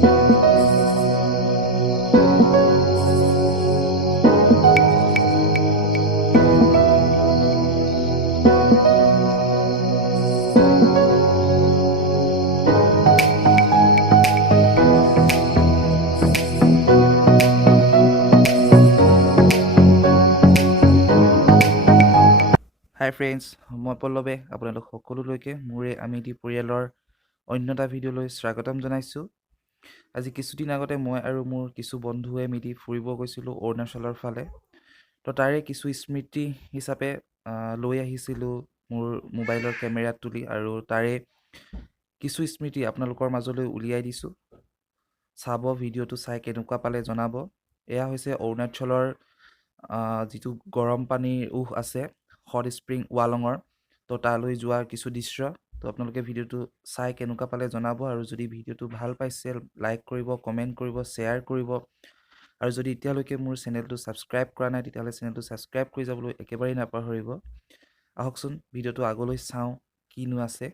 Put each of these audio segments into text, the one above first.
High friends, মই পল্লৱে আপোনালোক সকলোলৈকে মোৰ এই আমিতি পৰিয়ালৰ অন্য এটা ভিডিঅ'লৈ স্বাগতম জনাইছোঁ। আজি কিছুদিন আগতে মই আৰু মোৰ কিছু বন্ধুৱে মিলি ফুৰিব গৈছিলোঁ অৰুণাচলৰ ফালে। তো তাৰে কিছু স্মৃতি হিচাপে লৈ আহিছিলোঁ মোৰ মোবাইলৰ কেমেৰাত তুলি, আৰু তাৰে কিছু স্মৃতি আপোনালোকৰ মাজলৈ উলিয়াই দিছোঁ। চাব, ভিডিঅ'টো চাই কেনেকুৱা পালে জনাব। এয়া হৈছে অৰুণাচলৰ যিটো গৰম পানীৰ উহ আছে হট স্প্ৰিং ৱালঙৰ, তো তালৈ যোৱাৰ কিছু দৃশ্য। তো আপোনালোকে ভিডিঅ'টো চাই কেনেকুৱা পালে জনাব, আৰু যদি ভিডিঅ'টো ভাল পাইছে লাইক কৰিব, কমেণ্ট কৰিব, শ্বেয়াৰ কৰিব, আৰু যদি এতিয়ালৈকে মোৰ চেনেলটো ছাবস্ক্ৰাইব কৰা নাই তেতিয়াহ'লে চেনেলটো ছাবস্ক্ৰাইব কৰি যাবলৈ একেবাৰেই নাপাহৰিব। আহকচোন ভিডিঅ'টো আগলৈ চাওঁ কিনো আছে।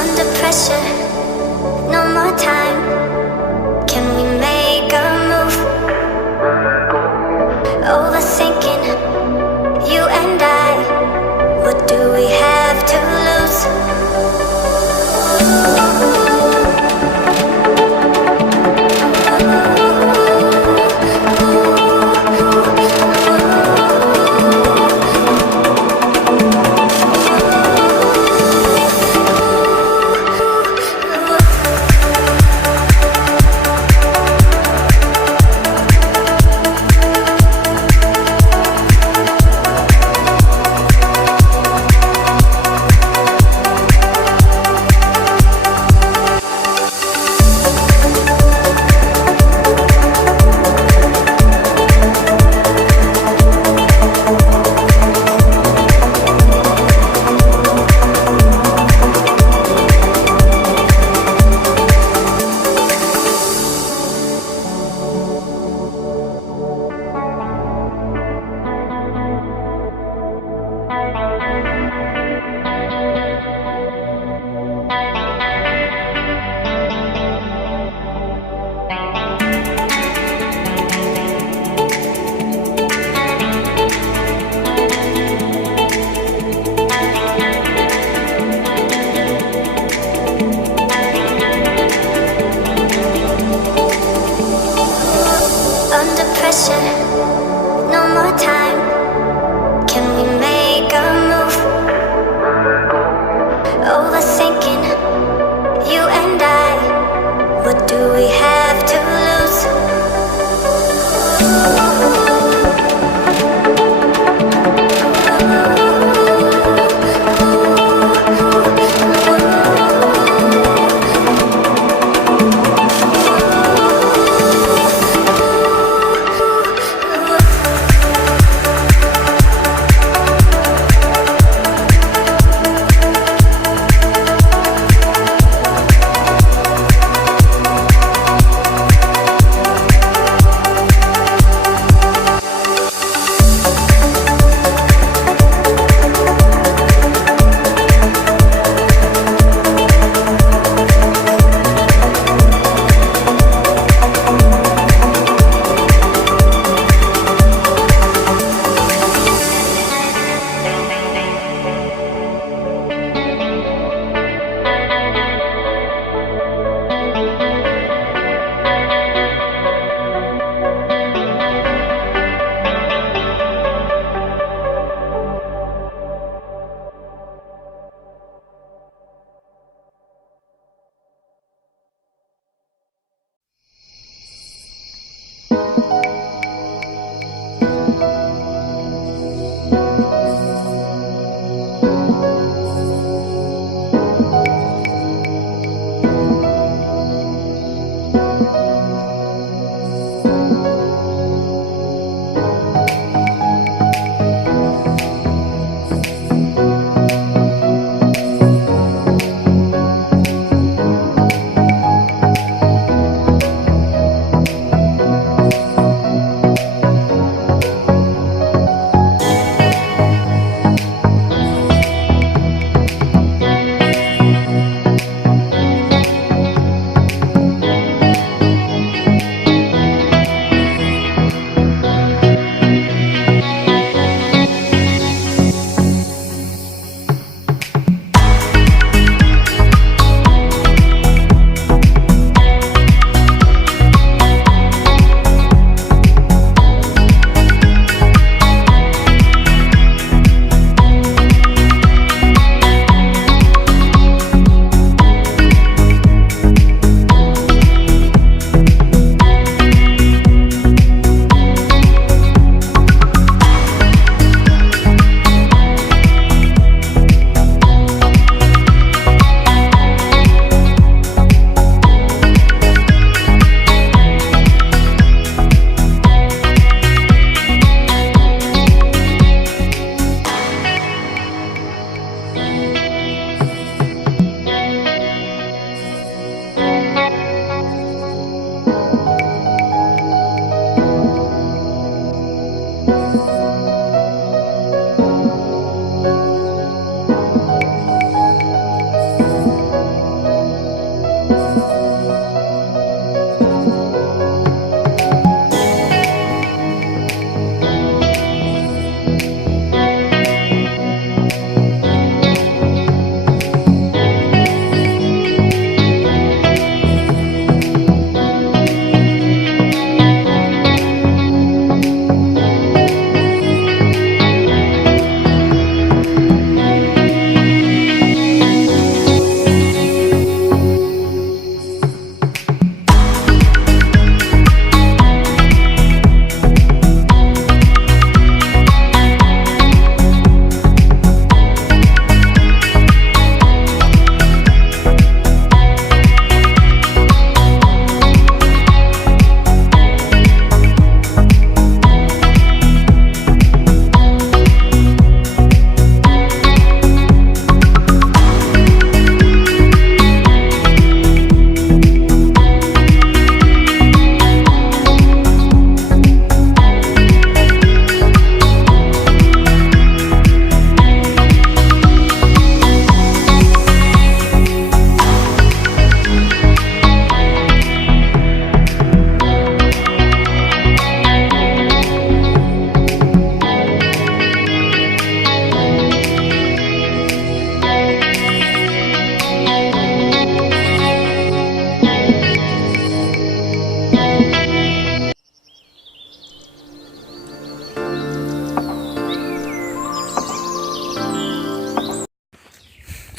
Under pressure, no more time. Can we make a move? Overthinking, you and I. What do we have to lose? Under pressure, no more time. Can we make a move? Overthinking, you and I. What do we have to lose?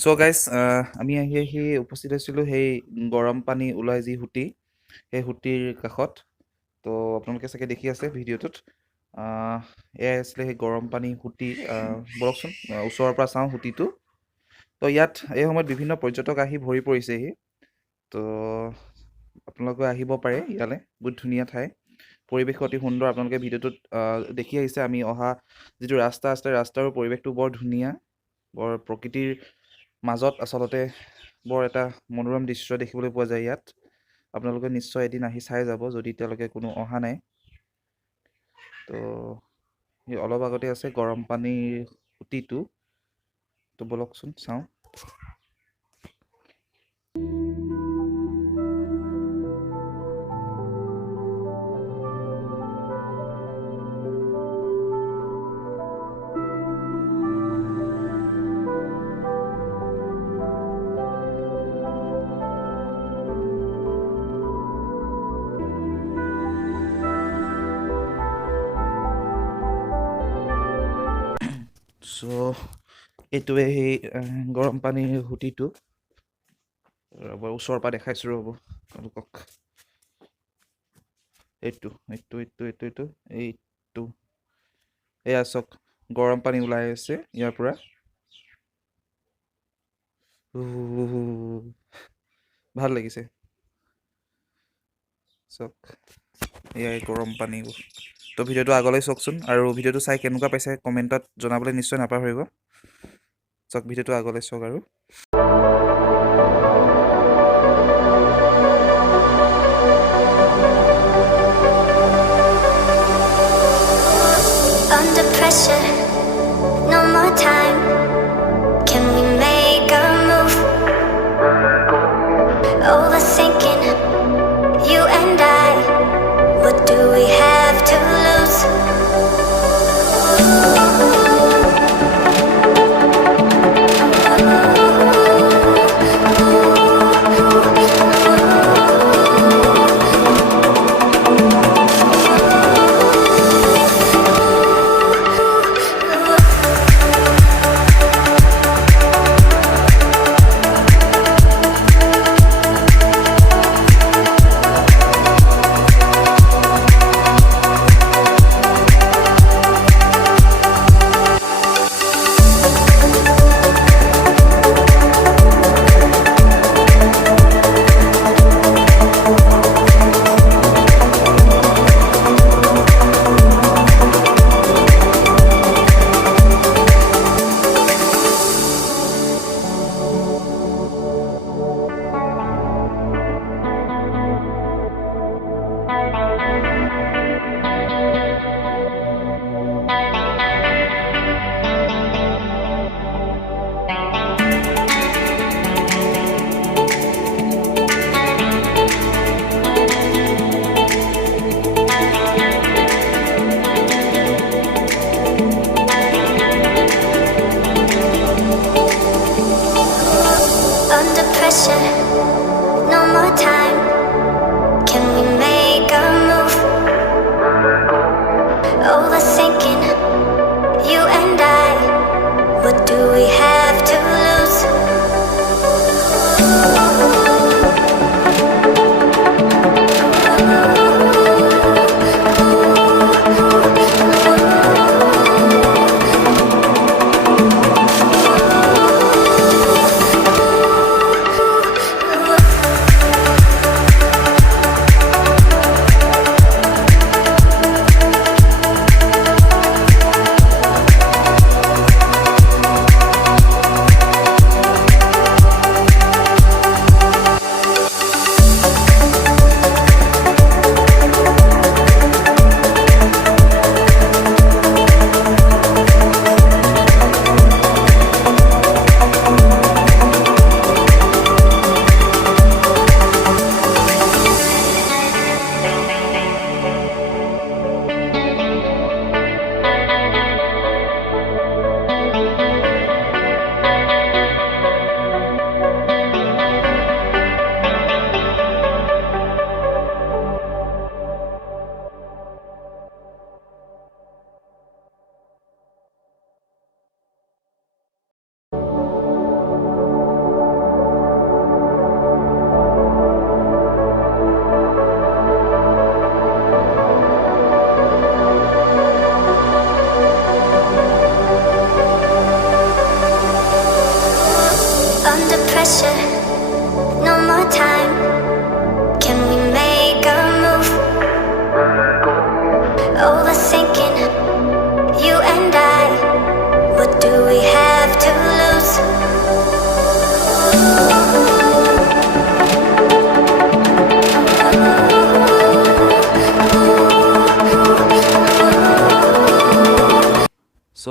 চ' গাইজ আমি আহি উপস্থিত হৈছিলোঁ সেই গৰম পানী ওলাই যি সুঁতি, সেই সুঁতিৰ কাষত। তো আপোনালোকে চাগে দেখি আছে ভিডিঅ'টোত। এয়াই আছিলে সেই গৰম পানী সুঁতি। বলকচোন ওচৰৰ পৰা চাওঁ সুঁতিটো। তো ইয়াত এই সময়ত বিভিন্ন পৰ্যটক আহি ভৰি পৰিছেহি। তো আপোনালোকে আহিব পাৰে ইয়ালৈ, বহুত ধুনীয়া ঠাই, পৰিৱেশ অতি সুন্দৰ। আপোনালোকে ভিডিঅ'টোত দেখি আহিছে আমি অহা যিটো ৰাস্তা আছে, ৰাস্তাৰো পৰিৱেশটো বৰ ধুনীয়া, বৰ প্ৰকৃতিৰ মাজত আচলতে বৰ এটা মনোৰম দৃশ্য দেখিবলৈ পোৱা যায় ইয়াত। আপোনালোকে নিশ্চয় এদিন আহি চাই যাব যদি এতিয়ালৈকে কোনো অহা নাই। তো সেই অলপ আগতে আছে গৰম পানীৰ সুঁতিটো। তো বলকচোন চাওঁ। চ' এইটোৱে সেই গৰম পানীৰ সুঁতিটো। ৰ'ব ওচৰৰ পৰা দেখাইছোঁ ৰ'ব তেওঁলোকক। এইটো এয়া চাওক, গৰম পানী ওলাই আছে ইয়াৰ পৰা। ভাল লাগিছে চাওক, এয়াই গৰম পানী। তো ভিডিঅ'টো আগলৈ চাওকচোন, আৰু ভিডিঅ'টো চাই কেনেকুৱা পাইছে কমেণ্টত জনাবলৈ নিশ্চয় নাপাহৰিব। চাওক ভিডিঅ'টো আগলৈ চাওক আৰু। Under pressure, no more time. Can we make a move? Overthinking, you and I. What do we have to lose?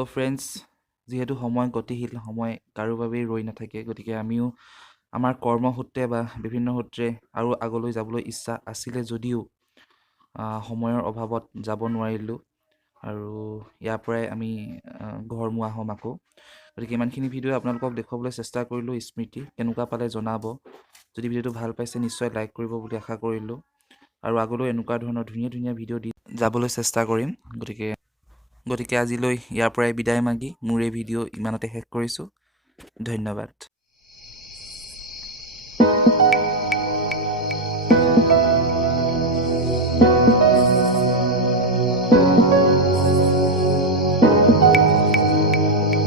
চ' ফ্ৰেণ্ডছ, যিহেতু সময় গতিশীল, সময় কাৰো বাবেই ৰৈ নাথাকে, গতিকে আমিও আমাৰ কৰ্মসূত্ৰে বা বিভিন্ন সূত্ৰে আৰু আগলৈ যাবলৈ ইচ্ছা আছিলে যদিও সময়ৰ অভাৱত যাব নোৱাৰিলোঁ আৰু ইয়াৰ পৰাই আমি ঘৰমুৱা হ'ম আকৌ। গতিকে ইমানখিনি ভিডিঅ' আপোনালোকক দেখুৱাবলৈ চেষ্টা কৰিলোঁ। স্মৃতি কেনেকুৱা পালে জনাব। যদি ভিডিঅ'টো ভাল পাইছে নিশ্চয় লাইক কৰিব বুলি আশা কৰিলোঁ আৰু আগলৈ এনেকুৱা ধৰণৰ ধুনীয়া ধুনীয়া ভিডিঅ' দি যাবলৈ চেষ্টা কৰিম। গতিকে আজিলৈ ইয়াৰ পৰাই বিদায় মাগি মোৰ এই ভিডিঅ' ইমানতে শেষ কৰিছোঁ। ধন্যবাদ।